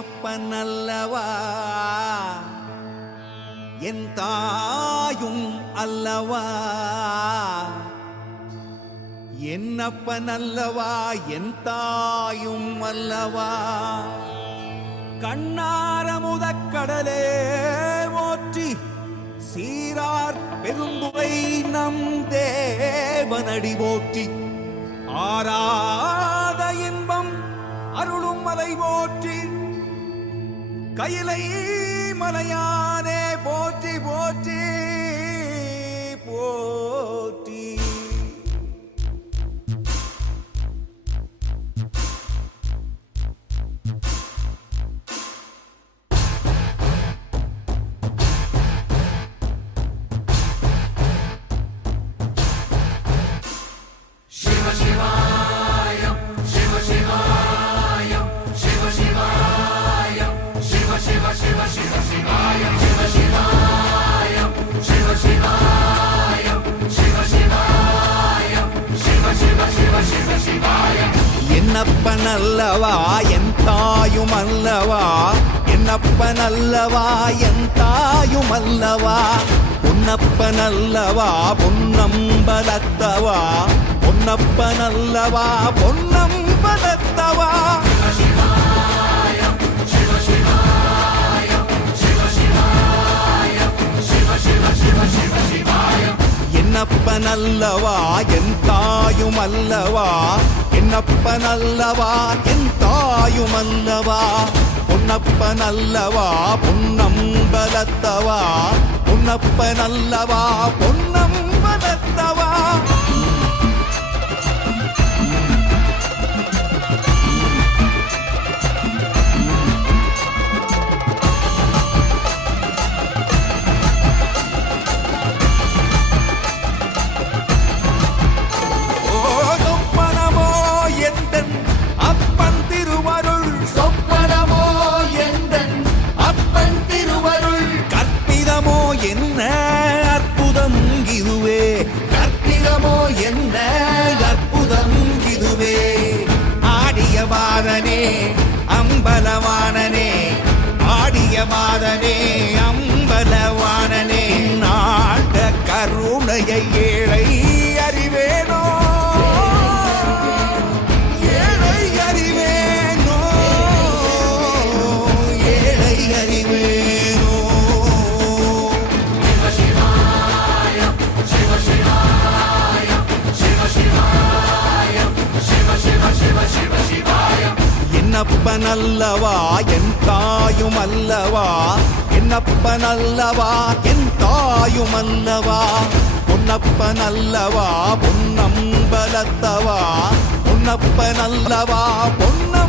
என்னப்பன் அல்லவா என் தாயும் அல்லவா என்னப்பன் அல்லவா என் தாயும் அல்லவா கண்ணார முதக்கடலே போற்றி சீரார் பெருந்துரை நம் தேவனடி போற்றி ஆராத இன்பம் அருளும் மலை போற்றி கையிலை மலையானே போற்றி போற்றி போற்றி என்னப்பன் அல்லவா என் தாயும் அல்லவா என்னப்பன் அல்லவா என் தாயும் அல்லவா பொன்னப்பன் அல்லவா பொன்னம்பலத்தவா பொன்னப்பன் அல்லவா பொன்னம்பலத்தவா என்னப்பன் அல்லவா என் தாயும் அல்லவா என்னப்பன் அல்லவா என் தாயும் அல்லவா பொன்னப்பன் அல்லவா பொன்னம்பலத்தவா பொன்னப்பன் அல்லவா பொன்னம்பலத்தவா என்ன அற்புதம் இதுவே கற்பிதமோ என்ன அற்புதம் இதுவே ஆடிய மாதனே அம்பலவானனே ஆடிய மாதனே அம்பலவானனே நாட கருணையை ஏழை அறிவேனோ ஏழை அறிவேனோ ஏழை அறிவேனோ என்னப்பன் அல்லவா என் தாயும் அல்லவா என்னப்பன் அல்லவா என் தாயும் அல்லவா பொன்னப்பன் அல்லவா பொன்னம்பலத்தவா பொன்னப்பன் அல்லவா பொன்ன